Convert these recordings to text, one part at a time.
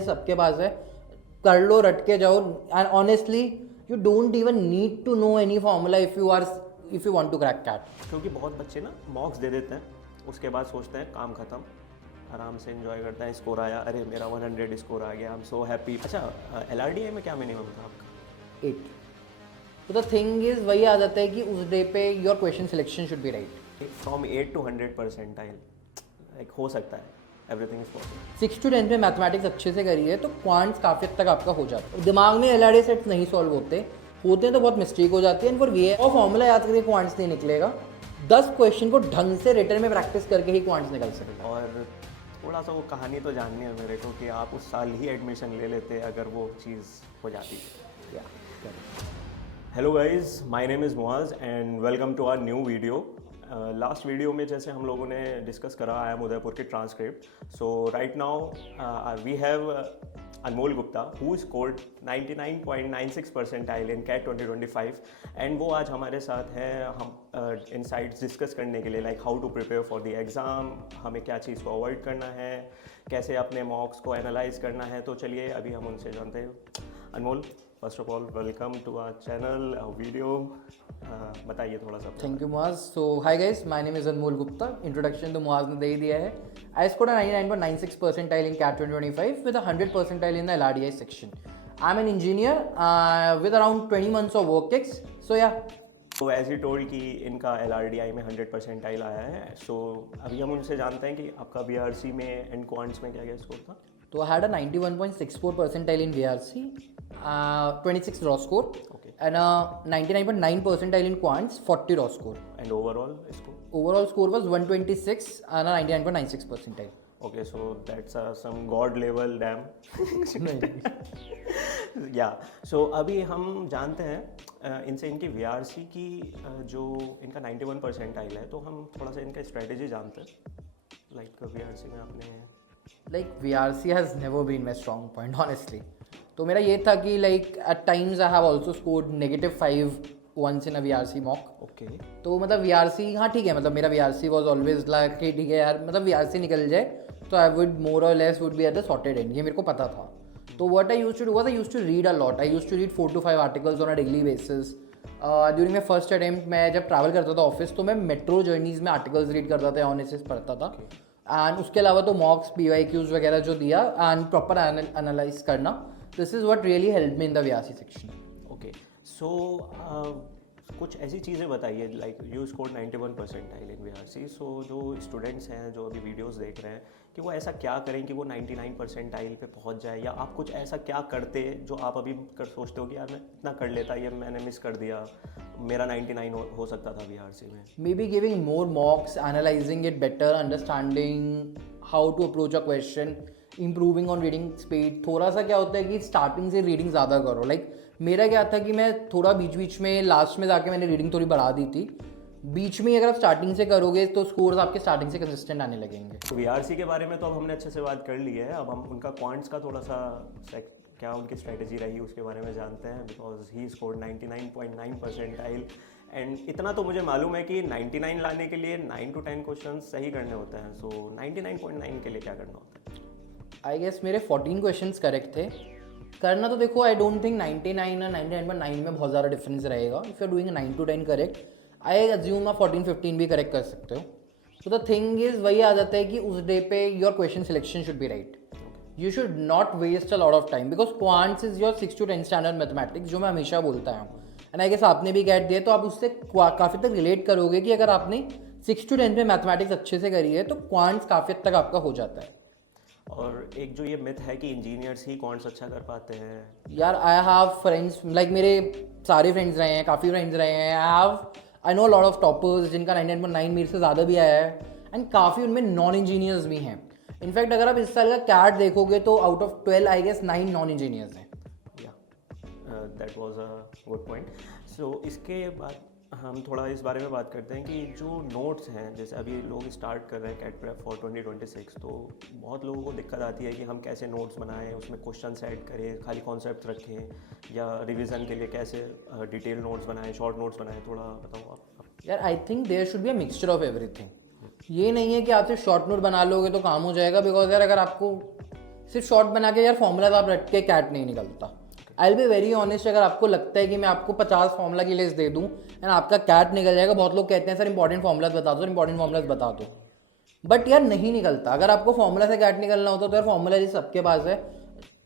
सबके पास है, कर लो, रट के जाओ। And honestly you don't even need to know any formula if you want to crack CAT. क्योंकि बहुत बच्चे ना मॉक्स दे देते हैं, उसके बाद सोचते हैं काम खत्म, आराम से एंजॉय करते हैं। स्कोर आया, अरे मेरा 100 स्कोर आ गया, आई एम सो हैप्पी। अच्छा, LRDI में क्या मिनिमम था आपका? 8। तो द थिंग इज वही आ जाता है कि उस डे पे your question selection should be right. From 8 to 100 percentile like हो सकता है, एवरीथिंग इज पॉसिबल। 6 to 10 में मैथमेटिक्स अच्छे से करिए तो क्वांट्स काफ़ी हद तक आपका हो जाता है। दिमाग में LRDI सेट्स नहीं सॉल्व होते हैं तो बहुत मिस्टेक हो जाती है। और ये और फॉर्मूला याद करके क्वांट्स नहीं निकलेगा। 10 क्वेश्चन को ढंग से रिटर्न में प्रैक्टिस करके ही क्वांट्स निकल सकेगा। और थोड़ा सा वो कहानी तो जाननी है मेरे को कि आप उस साल ही एडमिशन ले लेते अगर वो चीज़ हो जाती। Yeah hello guys, my name is Muaz and welcome to our new video. Last video में जैसे हम लोगों ने डिस्कस करा आई एम उदयपुर की transcript. So right now we have Anmol Gupta who scored 99.96 percentile in CAT 2025 and वो आज हमारे साथ हैं। हम इनसाइट्स डिस्कस करने के लिए like how to prepare for the exam, हमें क्या चीज़ को अवॉइड करना है, कैसे अपने मॉक्स को एनालाइज करना है। तो चलिए अभी हम उनसे जानते हैं। Anmol, first of all welcome to our channel video. बताइए थोड़ा सा। Thank you Muaz. So hi guys, my name is Anmol Gupta. Introduction तो मुआज ने दे ही दिया है। I scored 99.96 percentile in CAT 2025 with 100 percentile in the LRDI section. I'm an engineer with around 20 months of work ex. So yeah. तो as he told कि इनका LRDI में 100 परसेंटाइल आया है। सो अभी हम उनसे जानते हैं कि आपका BRC में एंड क्वांट्स में क्या क्या स्कोर था। तो I had a 91.64 percentile in BRC, 26 raw score, Okay. and a 99.9 percentile in quants, 40 raw score. And overall score? Overall score was 126 and a 99.96 percentile. Okay, so that's some god level damn. Yeah so अभी हम जानते हैं इनसे इनकी VRC की जो इनका 91 percentile है, तो हम थोड़ा सा इनका स्ट्रेटेजी जानते हैं। लाइक VRC में आपने Like VRC has never been my strong point, honestly. तो मेरा ये था कि like at times I have also scored -5 once in a VRC mock. Okay तो मतलब VRC, हाँ ठीक है, मतलब मेरा VRC was always like कि ठीक है यार, मतलब VRC निकल जाए तो I would more or less would be at the sorted end, ये मेरे को पता था। तो what I used to do was I used to read a lot. I used to read 4 to 5 articles on a daily basis. During my first attempt मैं जब travel करता था ऑफिस तो मैं मेट्रो जर्नीज़ में आर्टिकल्स रीड करता था, ऑनेसिस पढ़ता था। एंड उसके अलावा तो मॉक्स PYQs वगैरह जो दिया एंड प्रॉपर एनालाइज करना, this is what really help me in the VRC section. Okay, so कुछ ऐसी चीज़ें बताइए like you scored 91 percentile in VRC। So जो स्टूडेंट्स हैं जो अभी वीडियोस देख रहे हैं कि वो ऐसा क्या करें कि वो 99 परसेंटाइल पे पहुंच जाए, या आप कुछ ऐसा क्या करते जो आप अभी सोचते हो कि यार मैं इतना कर लेता, ये मैंने मिस कर दिया, मेरा 99 हो सकता था VRC में। Maybe giving more mocks, analysing it better, understanding how to approach a question, improving on reading speed. थोड़ा सा क्या होता है कि स्टार्टिंग से रीडिंग ज़्यादा करो। लाइक मेरा क्या था कि मैं थोड़ा बीच बीच में लास्ट में जाके मैंने रीडिंग थोड़ी बढ़ा दी थी। बीच में अगर आप स्टार्टिंग से करोगे तो स्कोर्स आपके स्टार्टिंग से कंसिस्टेंट आने लगेंगे। तो VRC के बारे में तो अब हमने अच्छे से बात कर ली है। अब हम उनका क्वांट्स का थोड़ा सा क्या उनकी स्ट्रेटजी रही उसके बारे में जानते हैं। Because he scored 99.9 percentile and इतना तो मुझे मालूम है कि 99 लाने के लिए 9 to 10 क्वेश्चन सही करने होते हैं। सो 99.9 के लिए क्या करना होता है? आई गेस मेरे 14 क्वेश्चंस करेक्ट थे। करना तो देखो, आई डोंट थिंक 99 और 99.9 में बहुत ज़्यादा डिफरेंस रहेगा। If you are doing 9 to 10 correct, I assume आप 14-15 भी करेक्ट कर सकते हो। तो द थिंग इज़ वही आ जाता है कि उस डे पे your question selection should be right. You should not waste a lot of time because quants is your 6 to 10 standard mathematics, जो मैं हमेशा बोलता हूँ। एंड आई गेस आपने भी कैट दिया तो आप उससे काफ़ी तक रिलेट करोगे कि अगर आपने 6 to 10 में मैथमेटिक्स अच्छे से करी है तो क्वांट्स काफ़ी हद तक आपका हो जाता है। और एक जो ये मिथ है कि इंजीनियर्स ही क्वांट्स अच्छा कर पाते हैं। यार आई हैव फ्रेंड्स, लाइक मेरे सारे फ्रेंड्स रहे हैं, काफ़ी फ्रेंड्स रहे हैं। I know lot of toppers जिनका 99.9 मेरे से ज़्यादा भी आया है एंड काफ़ी उनमें नॉन इंजीनियर्स भी हैं। इनफैक्ट अगर आप इस साल का कैट देखोगे तो out of 12 I guess 9 non engineers हैं। That was a good point. So इसके बाद हम थोड़ा इस बारे में बात करते हैं कि जो नोट्स हैं, जैसे अभी लोग स्टार्ट कर रहे हैं कैट प्रेप फॉर 2026, तो बहुत लोगों को दिक्कत आती है कि हम कैसे नोट्स बनाएं, उसमें क्वेश्चन ऐड करें, खाली कॉन्सेप्ट रखें, या रिवीजन के लिए कैसे डिटेल नोट्स बनाएं, शॉर्ट नोट्स बनाएं, थोड़ा बताओ आप। यार I think there should be a mixture of everything. ये नहीं है कि आप सिर्फ शॉर्ट नोट बना लोगे तो काम हो जाएगा। बिकॉज यार अगर आपको सिर्फ शॉर्ट बना के यार फॉर्मूलाज आप रट के कैट नहीं निकलता। I will be very honest, अगर आपको लगता है कि मैं आपको 50 फॉर्मूला की लिस्ट दे दूँ एंड आपका कैट निकल जाएगा, बहुत लोग कहते हैं सर इंपॉर्टेंट फॉर्मूलाज बता दो, इंपॉर्टेंट फॉर्मूलाज बता दो, बट यार नहीं निकलता। अगर आपको फॉर्मूला से कैट निकलना होता तो यार फॉर्मूला जी सबके पास है,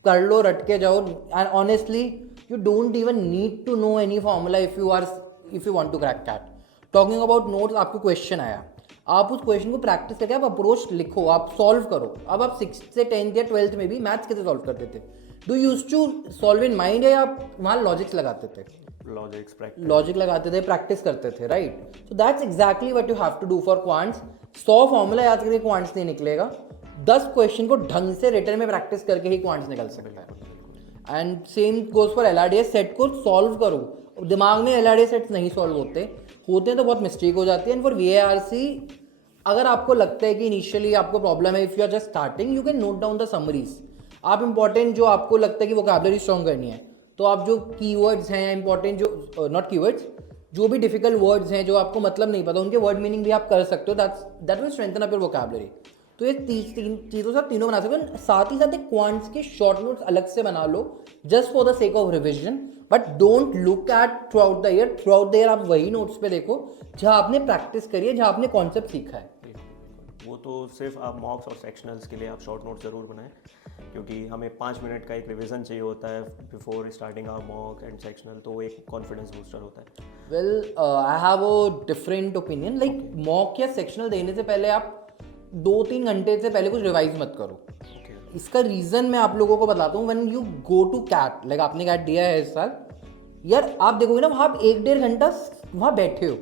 कर लो, रट के जाओ। And honestly you don't even need to know any formula if you want to crack CAT. Talking about notes, आपको क्वेश्चन आया, आप उस क्वेश्चन को प्रैक्टिस करके आप अप्रोच लिखो, आप सॉल्व करो। अब आप 6th से 10th या 12th में भी मैथ्स कैसे सॉल्व करते थे? Do use to solve in mind या आप वहाँ लॉजिक्स लगाते थे? लॉजिक लगाते थे, प्रैक्टिस करते थे, right? So that's exactly what you have to do for quants. 100 formula याद करके क्वांट्स नहीं निकलेगा, 10 क्वेश्चन को ढंग से रिटर्न में प्रैक्टिस करके ही क्वांट्स निकल सकता है। And same goes for LRDS set को सॉल्व करो। दिमाग में एलआरडीएस सेट्स नहीं सॉल्व होते हैं तो बहुत मिस्टेक हो जाती है। एंड फॉर वीएआरसी, अगर आपको लगता है कि इनिशियली आपको प्रॉब्लम है, if you are just starting, you can note down the summaries. आप इंपॉर्टेंट जो आपको लगता है कि वोकैबुलरी स्ट्रॉन्ग करनी है, तो आप जो कीवर्ड्स हैं इंपॉर्टेंट, जो नॉट कीवर्ड्स, जो भी डिफिकल्ट वर्ड्स हैं जो आपको मतलब नहीं पता, उनके वर्ड मीनिंग भी आप कर सकते हो। That will strengthen up your vocabulary. तो ये तीन चीज़ों से आप तीनों बना सकते हो। साथ ही साथ एक क्वांट्स के शॉर्ट नोट्स अलग से बना लो, just for the sake of revision, but don't look at throughout the year. Throughout the year आप वही नोट्स पे देखो जहाँ आपने प्रैक्टिस करी है, जहाँ आपने कॉन्सेप्ट सीखा है। वो तो सिर्फ आप मॉक्स और सेक्शनल्स के लिए आप शॉर्ट नोट ज़रूर बनाएं, क्योंकि हमें 5 मिनट का एक रिवीजन चाहिए होता है before starting our mock and sectional, तो एक कॉन्फिडेंस बूस्टर होता है। Well, I have a different opinion. Like mock या सेक्शनल देने से पहले आप 2-3 घंटे से पहले कुछ रिवाइज मत करो। इसका रीज़न मैं आप लोगों को बताता हूँ। When you go to CAT, like आपने कैट दिया है इस साल, यार आप देखोगे ना, वहाँ आप 1-1.5 घंटा वहाँ बैठे हो।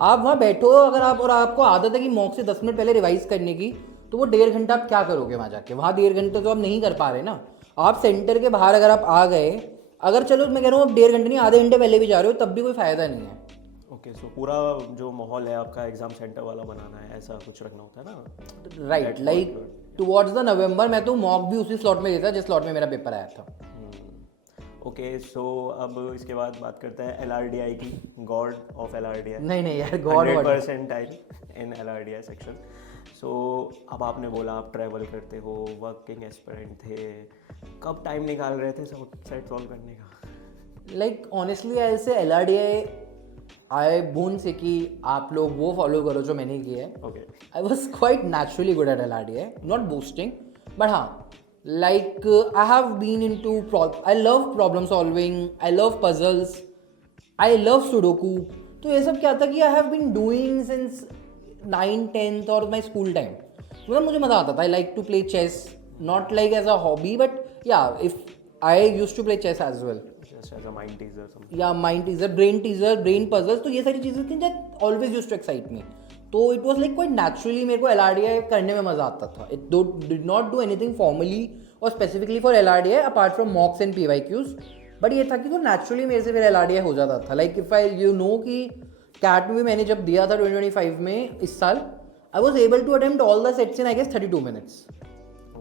आप वहाँ बैठो अगर आप, और आपको आदत है कि मॉक से 10 मिनट पहले रिवाइज करने की, तो वो 1.5 घंटा आप क्या करोगे वहाँ जाके? वहाँ 1.5 घंटे तो आप नहीं कर पा रहे ना। आप सेंटर के बाहर अगर आप आ गए, अगर चलो मैं कह रहा हूँ आप 1.5 घंटे नहीं, आधे घंटे पहले भी जा रहे हो, तब भी कोई फ़ायदा नहीं है। ओके, सो पूरा जो माहौल है आपका एग्जाम सेंटर वाला बनाना है, ऐसा कुछ रखना होता है ना? राइट, लाइक टुवर्ड्स द नवंबर मैं तो मॉक भी उसी स्लॉट में देता जिस स्लॉट में मेरा पेपर आया था। ओके, सो अब इसके बाद बात करते हैं एलआरडीआई की, गॉड ऑफ एलआरडीआई। नहीं यार, got 100% time in LRDI section. So अब आपने बोला आप ट्रैवल करते हो, वर्किंग एस्पिरेंट थे, कब टाइम निकाल रहे थे सब सेट सॉल्व करने का? लाइक ऑनेस्टली ऐसे एलआरडीआई आई बोन से कि आप लोग वो फॉलो करो जो मैंने किया है। Okay, I was quite naturally good at LRDI, not boosting, but हाँ, like I have been into I love problem solving, I love puzzles, I love sudoku। तो ये सब क्या था कि I have been doing since 9th 10th और my school time। मतलब मुझे मज़ा आता था। I like to play chess, not like as a hobby, but yeah, if I used to play chess as well, just as a mind teaser something। या mind teaser, brain puzzles, तो ये सारी चीज़ें थी that always used to excite me। तो it was like quite naturally मेरे को LRDI करने में मज़ा आता था। It did not do anything formally और specifically for LRDI apart from mocks and PYQs, but ये था कि तो नेचुरली मेरे से फिर एलआरडीआई हो जाता था। Like if I you know कि कैट में भी मैंने जब दिया था 2025 में इस साल, I was able to attempt all the sets in I guess 32 minutes.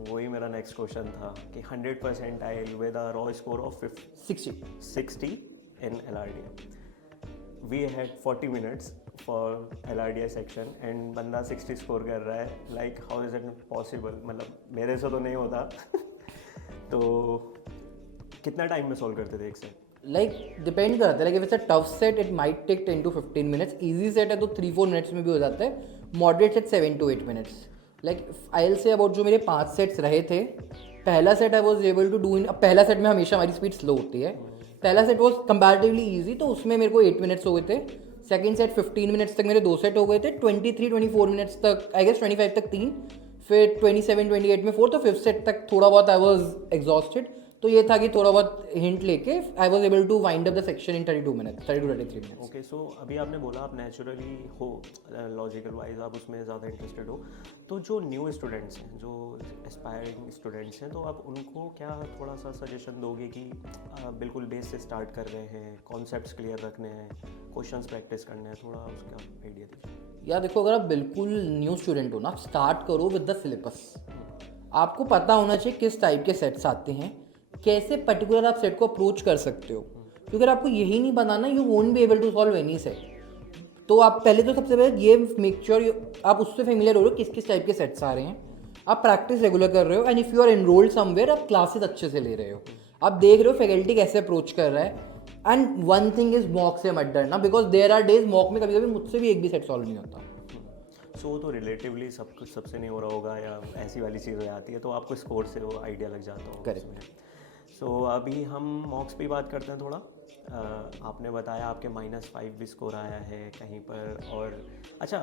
वही मेरा नेक्स्ट क्वेश्चन था कि 100% I with a raw score of 60 in LRDI. We had 40 minutes for LRDI section and बंदा 60 स्कोर कर रहा है। Like how is it possible? मतलब मेरे से तो नहीं होता। तो कितना टाइम में सॉल्व करते थे एक सेट? लाइक डिपेंड करता है। Like if it's a tough set it might take 10 to 15 minutes. Easy set है तो 3-4 मिनट्स में भी हो जाता है। Moderate set 7 to 8 minutes. Like I will say about जो मेरे 5 सेट्स रहे थे, पहला set I was able to do in, पहला सेट में हमेशा हमारी स्पीड स्लो होती है। पहला सेट वॉज कंपैरेटिवली ईजी, तो उसमें मेरे को 8 मिनट्स हो गए थे। सेकंड सेट 15 मिनट्स तक मेरे 2 सेट हो गए थे। 23-24 मिनट्स तक, आई गेस 25 तक 3, फिर 27-28 में 4, तो 5th सेट तक थोड़ा बहुत आई वॉज एग्जॉस्टेड। तो ये था कि थोड़ा बहुत हिंट लेके I was able to wind up the section in 32 minutes, 32-33 minutes. Okay, so अभी आपने बोला आप नेचुरली हो, लॉजिकल वाइज आप उसमें ज़्यादा इंटरेस्टेड हो, तो जो न्यू स्टूडेंट्स हैं, जो एस्पायरिंग स्टूडेंट्स हैं, तो आप उनको क्या थोड़ा सा सजेशन दोगे कि बिल्कुल बेस से स्टार्ट कर रहे हैं, कॉन्सेप्ट्स क्लियर रखने हैं, क्वेश्चंस प्रैक्टिस करने हैं, थोड़ा उसका आइडिया दीजिए। या देखो, अगर आप बिल्कुल न्यू स्टूडेंट हो ना, स्टार्ट करो विद द सिलेबस। आपको पता होना चाहिए किस टाइप के सेट्स आते हैं, कैसे पर्टिकुलर आप सेट को अप्रोच कर सकते हो। क्योंकि अगर आपको यही नहीं बताना, you won't be able to solve any set. तो आप पहले तो सबसे पहले ये मेक श्योर आप उससे फेमिलियर हो रहे हो किस किस टाइप के सेट्स आ रहे हैं। आप प्रैक्टिस रेगुलर कर रहे हो, and if you are enrolled somewhere आप क्लासेस अच्छे से ले रहे हो, आप देख रहे हो फैकल्टी कैसे अप्रोच कर रहा है. And one thing is mock से मत डरना, because there are days mock में कभी कभी मुझसे भी एक भी सेट सॉल्व नहीं होता. सो वो तो रिलेटिवली सब कुछ सबसे नहीं हो रहा होगा या ऐसी वाली चीज़ हो जाती है, तो आपको स्कोर से वो आइडिया लग जाता होगा. Correct. सो अभी हम मॉक्स पे बात करते हैं थोड़ा. आपने बताया आपके -5 भी स्कोर आया है कहीं पर. और अच्छा,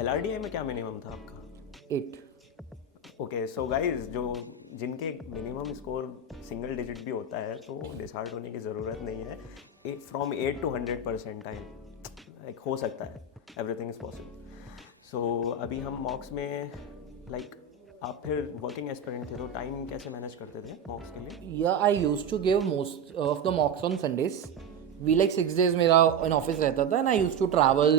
LRDI में क्या मिनिमम था आपका? 8. ओके, सो गाइज जो जिनके मिनिमम स्कोर सिंगल डिजिट भी होता है तो डिसहार्ट होने की ज़रूरत नहीं है. फ्रॉम 8 to 100 परसेंटाइल लाइक हो सकता है, एवरीथिंग इज़ पॉसिबल. सो अभी हम मॉक्स में लाइक आप फिर वर्किंग एस्पिरेंट थे तो टाइम कैसे मैनेज करते थे मॉक्स के लिए? Yeah, I used to give most of the mocks on Sundays. We like 6 days मेरा इन ऑफिस रहता था, and I use to travel,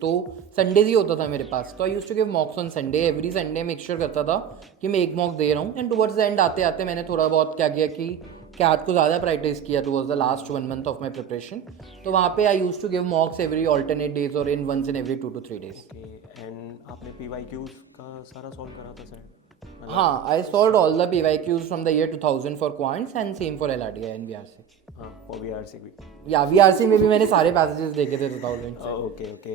तो संडेज ही होता था मेरे पास. तो I use to give mocks on Sunday. Every Sunday make sure करता था कि मैं एक मॉक दे रहा हूँ. एंड टुवर्ड्स द एंड आते आते मैंने थोड़ा बहुत क्या किया कि कैट को ज़्यादा प्रायोरिटाइज किया towards the last 1 month of my preparation. तो वहाँ पे I use to give mocks every alternate days और in once in every 2 to 3 days. And आपने PYQs का सारा सॉल्व करा था सर? हाँ, I solve all the PYQs from the year 2000 for quants and same for LRDI and VRC. हाँ, for VRC भी. या VRC में भी मैंने सारे पैसेजेस देखे थे 2000 से. Okay okay.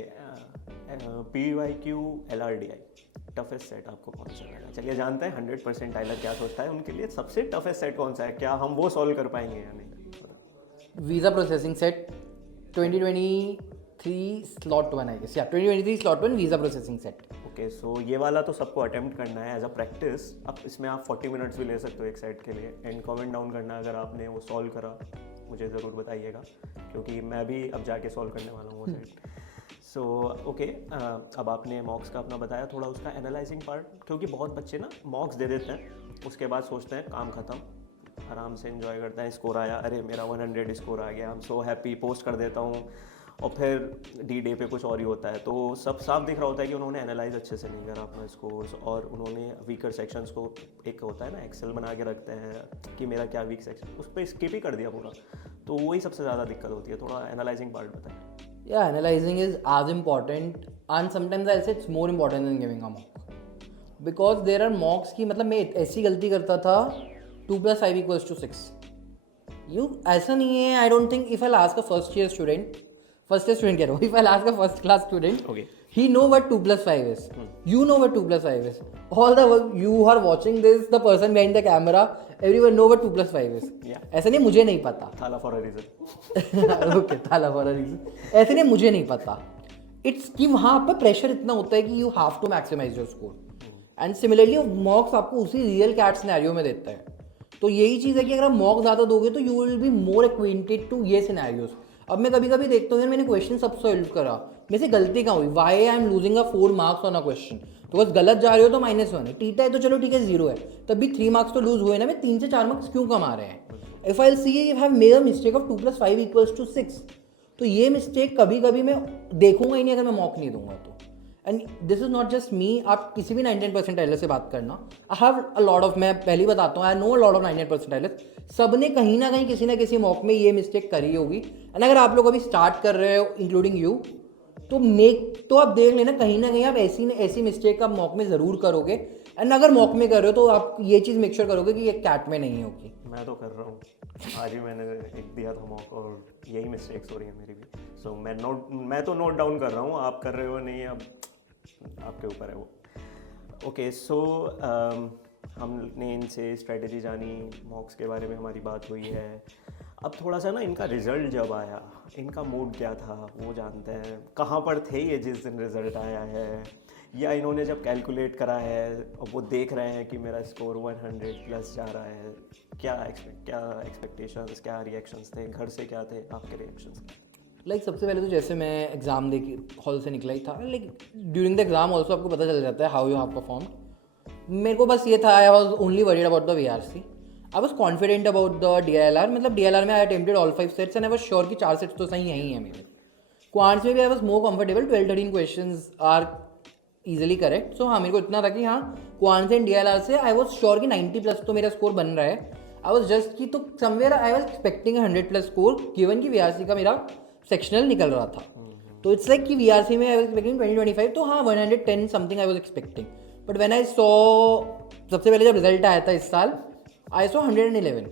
PYQ LRDI toughest set आपको कौन सा लगा? चलिए जानते हैं 100 परसेंटाइलर क्या सोचता है उनके लिए सबसे टफेस्ट सेट कौन सा है, क्या हम वो सॉल्व कर पाएंगे या नहीं? Visa processing set 2023 slot 1 I guess. या 2023 slot 1 visa processing set. Okay, so ये वाला तो सबको अटेम्प्ट करना है एज अ प्रैक्टिस. अब इसमें आप 40 मिनट्स भी ले सकते हो एक सेट के लिए. एंड कमेंट डाउन करना अगर आपने वो सॉल्व करा, मुझे ज़रूर बताइएगा क्योंकि मैं भी अब जाके सॉल्व करने वाला हूँ वो सेट. सो ओके, अब आपने मॉक्स का अपना बताया, थोड़ा उसका एनालाइजिंग पार्ट, क्योंकि बहुत बच्चे ना मॉक्स दे देते हैं उसके बाद सोचते हैं काम ख़त्म, आराम से एंजॉय करते हैं. स्कोर आया, अरे मेरा 100 स्कोर आ गया, I am so happy, post कर देता हूँ, और फिर D-Day पे कुछ और ही होता है. तो सब साफ दिख रहा होता है कि उन्होंने एनालाइज अच्छे से नहीं करा अपना स्कोर्स, और उन्होंने वीकर सेक्शंस को, एक होता है ना एक्सेल बना के रखते हैं कि मेरा क्या वीक सेक्शन, उस पर स्किप ही कर दिया पूरा. तो वही सबसे ज़्यादा दिक्कत होती है. थोड़ा एनालाइजिंग पार्ट बताएं. Yeah, analyzing is as important, and sometimes I'll say it's more important than giving a mock, because there are mocks की, मतलब मैं ऐसी गलती करता था 2 + 5 = 6. ऐसा नहीं है. I don't think if I'll ask a first year student कह रहा हूँ, if I'll ask a first class student, Okay. he know what 2 + 5 is. You know what 2 + 5 is. All the you are watching this, the person behind the camera, everyone know what 2 + 5 is. Yeah. ऐसा नहीं मुझे नहीं पता. थाला for a reason. Okay, थाला for a reason. ऐसे नहीं मुझे नहीं पता. इट्स कि वहाँ पर प्रेशर इतना होता है कि you have to maximise your score. And similarly mocks आपको उसी रियल कैट सिनेरियो में देता है. तो यही चीज़ है कि अगर आप मॉक ज़्यादा दोगे तो you will be more acquainted to ये सिनेरियोज. अब मैं कभी कभी देखता हूँ यार मैंने क्वेश्चन सब सॉल्व करा, मेरे से गलती कहाँ हुई, why I am losing 4 marks on a question. तो बस गलत जा रहे हो तो -1 है, टीटा है तो चलो ठीक है 0 है, तब भी 3 marks तो लूज हुए ना. मैं 3 से 4 marks क्यों कमा रहे हैं? If I see if have made a mistake of 2 + 5 = 6, तो ये मिस्टेक कभी कभी मैं देखूंगा ही नहीं अगर मैं मॉक नहीं दूंगा तो. And this is not just me, आप किसी भी 99 परसेंटाइलर से बात करना. I have a lot of, मैं पहली बताता हूँ, I know a lot of 99 percentiler. सब ने कहीं ना कहीं किसी ना किसी मॉक में ये मिस्टेक करी होगी. एंड अगर आप लोग अभी स्टार्ट कर रहे हो इंक्लूडिंग यू, तो आप देख लेना कहीं ना कहीं आप ऐसी मिस्टेक आप मॉक में ज़रूर करोगे. एंड अगर मॉक में कर रहे हो तो आप ये चीज़ मेक श्योर करोगे कि ये कैट में नहीं होगी. मैं तो कर रहा हूँ, आज ही मैंने एक दिया था मॉक और यही मिस्टेक्स हो रही है मेरी भी. सो मैं तो नोट डाउन कर रहा हूँ, आप कर रहे हो नहीं, अब आपके ऊपर है वो. ओके, सो हमने इनसे स्ट्रेटजी जानी, मॉक्स के बारे में हमारी बात हुई है. अब थोड़ा सा ना इनका रिजल्ट जब आया, इनका मूड क्या था वो जानते हैं. कहाँ पर थे ये जिस दिन रिजल्ट आया है, या इन्होंने जब कैलकुलेट करा है और वो देख रहे हैं कि मेरा स्कोर 100+ जा रहा है, क्या एक्सपेक्टेशंस, क्या रिएक्शंस थे, घर से क्या थे आपके रिएक्शंस? लाइक सबसे पहले तो जैसे मैं एग्ज़ाम दे के हॉल से निकला ही था, like during the exam also आपको पता चल जाता है हाउ यू हैव परफॉर्म्ड. मेरे को बस ये था, I was only worried about the VRC. I was confident about the DLR. मतलब DLR में आई attempted all 5 sets and I was sure कि 4 सेट्स तो सही यही है मेरे. क्वांट्स में भी I was more comfortable, 12-13 questions are easily correct. So हाँ, मेरे को इतना था कि हाँ क्वांट्स एंड DLR से आई वॉज श्योर कि 90+ तो मेरा स्कोर बन रहा है. आई वॉज जस्ट कि तो somewhere I was expecting 100+ score given कि VRC का मेरा सेक्शनल निकल रहा था. तो इट्स लाइक कि VRC में आई वॉज एक्सपेक्टिंग 20-25, तो हाँ 110 something I was expecting. But when I saw सबसे पहले जब रिजल्ट आया था इस साल आई सॉ 111,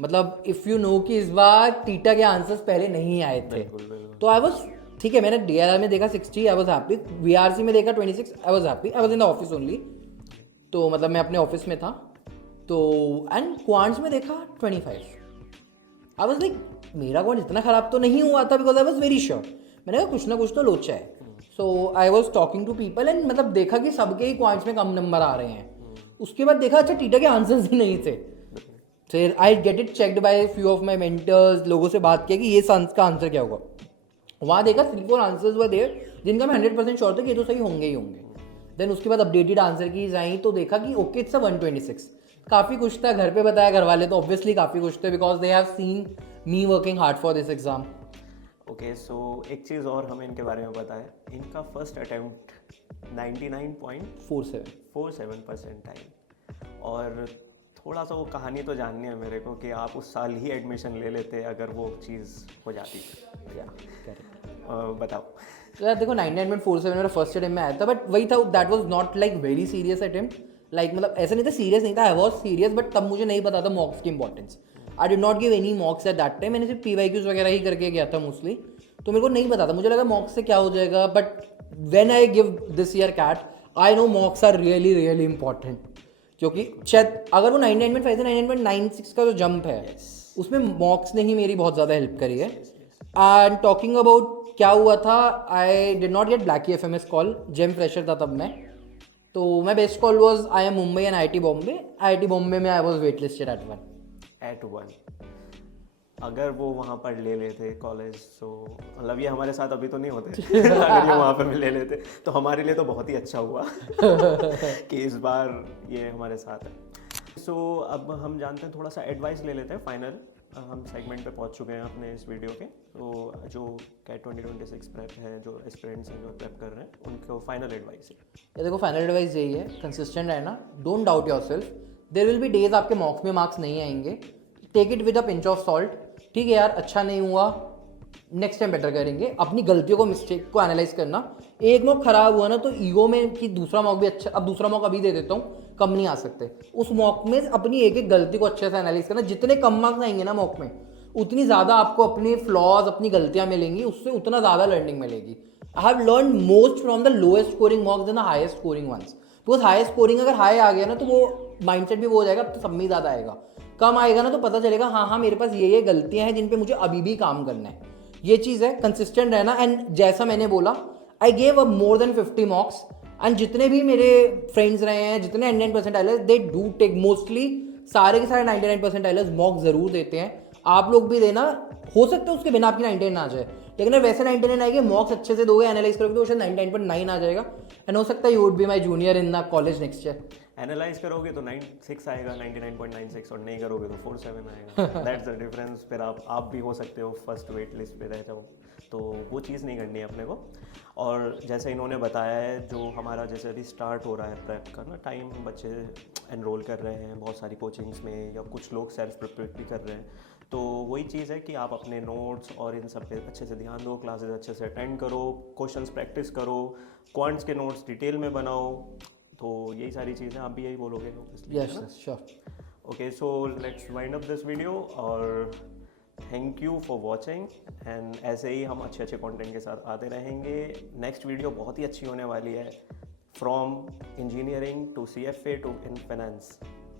मतलब इफ़ यू नो कि इस बार टीटा के आंसर्स पहले नहीं आए थे, तो आई वॉज ठीक है, मैंने DRR में देखा 60, आई वॉज हैप्पी, VRC में देखा 26, I was happy, I was in the office only, तो मतलब मैं अपने ऑफिस में था, तो एंड क्वांट्स में देखा 25, आई वॉज लाइक मेरा क्वांट इतना ख़राब तो नहीं हुआ था, because I was very sure, मैंने कहा कुछ ना कुछ तो लोचा है। So I was talking to people and मतलब देखा कि सबके ही क्वांट्स में कम नंबर आ रहे हैं, उसके बाद देखा अच्छा टीटा के आंसर्स ही नहीं थे, फिर I get it checked by few of my mentors, लोगों से बात किया कि ये का आंसर क्या होगा, वहाँ देखा 3-4 आंसर्स वर देयर जिनका मैं 100% श्योर था कि ये तो सही होंगे ही होंगे। देन उसके बाद अपडेटेड आंसर की आई तो देखा कि ओके इट्स 126, काफ़ी खुश था, घर पे बताया घर वाले तो ऑब्वियसली काफ़ी खुश थे, because they have seen me working hard for this exam. Okay, so एक चीज़ और हमें इनके बारे में पता है, इनका फर्स्ट अटेम्प्ट 99.47% टाइम, और थोड़ा सा वो कहानी तो जाननी है मेरे को कि आप उस साल ही एडमिशन ले लेते अगर वो चीज़ हो जाती। बताओ। तो यार देखो 99.47 मेरा फर्स्ट अटेम्प्ट में आया था, बट वही था, that was not like very serious attempt, like मतलब ऐसा नहीं था, सीरियस नहीं था, आई वाज सीरियस, बट तब मुझे नहीं पता था मॉक्स की importance, I did not give any मॉक्स at that time, मैंने सिर्फ PYQs वगैरह ही करके गया था मोस्टली, तो मेरे को नहीं पता था, मुझे लगा मॉक्स से क्या हो जाएगा, but when I give this year CAT I know mocks are really really important, क्योंकि शायद अगर वो 99.5 से 99.96 का जो जंप है उसमें मॉक्स ने ही मेरी बहुत ज़्यादा हेल्प करी है। एंड टॉकिंग अबाउट क्या हुआ था, I did not get blackie FMS call, जेम फ्रेशर था तब मैं, तो my best call was IIM Mumbai and IIT Bombay, IIT Bombay में I was wait listed at 1। अगर वो वहाँ पर ले लेते कॉलेज, तो मतलब ये हमारे साथ अभी तो नहीं होते अगर ये वहाँ पर ले लेते तो हमारे लिए तो बहुत ही अच्छा हुआ कि इस बार ये हमारे साथ है। सो अब हम जानते हैं, थोड़ा सा एडवाइस ले लेते हैं फाइनल, हम सेगमेंट पे पहुँच चुके हैं अपने इस वीडियो के, तो जो कैट 2026 प्रेप है, जो एस्पिरेंट्स हैं जो प्रेप कर रहे हैं, उनको फाइनल एडवाइस है। ये देखो फाइनल एडवाइस यही है, कंसिस्टेंट रहना, don't doubt yourself, there will be days आपके मॉक्स में मार्क्स नहीं आएंगे, take it with a pinch of salt, ठीक है यार अच्छा नहीं हुआ, नेक्स्ट टाइम बेटर करेंगे, अपनी गलतियों को, मिस्टेक को एनालाइज करना, एक मॉक खराब हुआ ना तो ईगो में कि दूसरा मॉक भी अच्छा, अब दूसरा मॉक अभी दे देता हूँ, कम नहीं आ सकते, उस मॉक में अपनी एक एक गलती को अच्छे से एनालाइज करना, जितने कम मार्क्स आएंगे ना मॉक में उतनी ज़्यादा आपको अपने फ्लॉज, अपनी गलतियाँ मिलेंगी, उससे उतना ज़्यादा लर्निंग मिलेगी। I have learn most from the lowest scoring mocks than the highest scoring ones, because highest scoring अगर हाई आ गया ना तो वो माइंडसेट भी वो हो जाएगा, तो सब में ज़्यादा आएगा, कम आएगा ना तो पता चलेगा हाँ मेरे पास ये गलतियाँ हैं जिन पे मुझे अभी भी काम करना है, ये चीज़ है कंसिस्टेंट रहना। एंड जैसा मैंने बोला, I gave a more than 50 mocks, and जितने भी मेरे फ्रेंड्स रहे हैं, जितने 99% आइलर्स, दे डू टेक, मोस्टली सारे के सारे 99% आइलर्स मॉक ज़रूर देते हैं, आप लोग भी देना, हो सकता है उसके बिना आपकी 99 ना आ जाए, लेकिन अगर वैसे 99 आएगी, मॉक्स अच्छे से दोगे, एनालाइज करोगे तो शायद 99.9 आ जाएगा, एंड हो सकता है you would be my junior in the college next year. Analyse करोगे तो 96 आएगा, 99.96, और नहीं करोगे तो 47 आएगा, दैट्स द डिफरेंस। फिर आप भी हो सकते हो फर्स्ट वेट लिस्ट पे रह जाओ, तो वो चीज़ नहीं करनी है अपने को। और जैसे इन्होंने बताया है, जो हमारा जैसे अभी स्टार्ट हो रहा है प्रेप का ना टाइम, बच्चे एनरोल कर रहे हैं बहुत सारी कोचिंग्स में, या कुछ लोग सेल्फ प्रिपेयर भी कर रहे हैं, तो वही चीज़ है कि आप अपने नोट्स और इन सब पे अच्छे से ध्यान दो, क्लासेस अच्छे से अटेंड करो, क्वेश्चंस प्रैक्टिस करो, क्वांट्स के नोट्स डिटेल में बनाओ, तो यही सारी चीज़ें आप भी यही बोलोगे। Yes sure. Okay, so let's wind up this video, और thank you for watching, and ऐसे ही हम अच्छे अच्छे कंटेंट के साथ आते रहेंगे। नेक्स्ट वीडियो बहुत ही अच्छी होने वाली है, from engineering to CFA to in finance,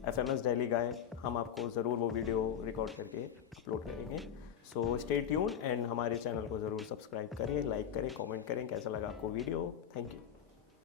FMS Delhi guy, हम आपको ज़रूर वो वीडियो रिकॉर्ड करके अपलोड करेंगे। सो स्टे ट्यून, एंड हमारे चैनल को ज़रूर सब्सक्राइब करें, लाइक करें, कमेंट करें कैसा लगा आपको वीडियो। Thank you.